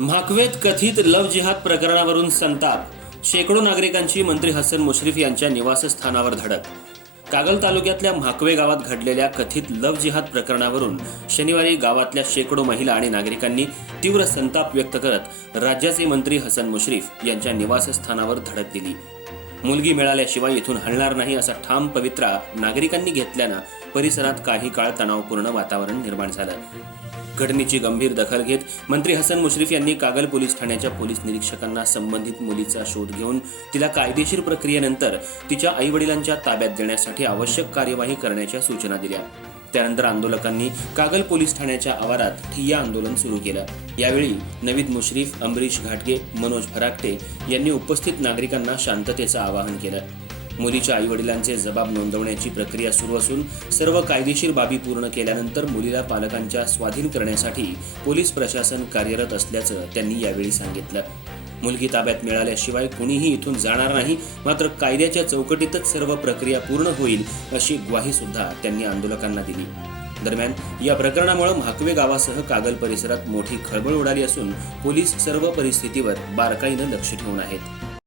म्हाकवेत कथित लव्ह जिहाद प्रकरणावरून संताप. शेकडो नागरिकांची मंत्री हसन मुश्रीफ यांच्या निवासस्थानावर धडक. कागल तालुक्यातल्या म्हाकवे गावात घडलेल्या कथित लव्ह जिहाद प्रकरणावरून शनिवारी गावातल्या शेकडो महिला आणि नागरिकांनी तीव्र संताप व्यक्त करत राज्याचे मंत्री हसन मुश्रीफ यांच्या निवासस्थानावर धडक दिली. मुलगी मिळाल्याशिवाय इथून हलणार नाही असा ठाम पवित्रा नागरिकांनी घेतल्यानं परिसरात काही काळ तणावपूर्ण वातावरण निर्माण झालं. घटनेची गंभीर दखल घेत मंत्री हसन मुश्रीफ यांनी कागल पोलीस ठाण्याच्या पोलीस निरीक्षकांना संबंधित मुलीचा शोध घेऊन तिला कायदेशीर प्रक्रियेनंतर तिच्या आईवडिलांच्या ताब्यात देण्यासाठी आवश्यक कार्यवाही करण्याच्या सूचना दिल्या. त्यानंतर आंदोलकांनी कागल पोलीस ठाण्याच्या आवारात ठिय्या आंदोलन सुरू केलं. यावेळी नवीद मुश्रीफ, अमरीश घाटगे, मनोज फराकटे यांनी उपस्थित नागरिकांना शांततेचं आवाहन केलं. मुलीच्या आईवडिलांचे जबाब नोंदवण्याची प्रक्रिया सुरू असून सर्व कायदेशीर बाबी पूर्ण केल्यानंतर मुलीला पालकांच्या स्वाधीन करण्यासाठी पोलीस प्रशासन कार्यरत असल्याचं त्यांनी यावेळी सांगितलं. मुलगी ताब्यात मिळाल्याशिवाय कुणीही इथून जाणार नाही, मात्र कायद्याच्या चौकटीतच सर्व प्रक्रिया पूर्ण होईल अशी ग्वाही सुद्धा त्यांनी आंदोलकांना दिली. दरम्यान या प्रकरणामुळे म्हाकवे गावासह कागल परिसरात मोठी खळबळ उडाली असून पोलीस सर्व परिस्थितीवर बारकाईनं लक्ष ठेवून आहेत.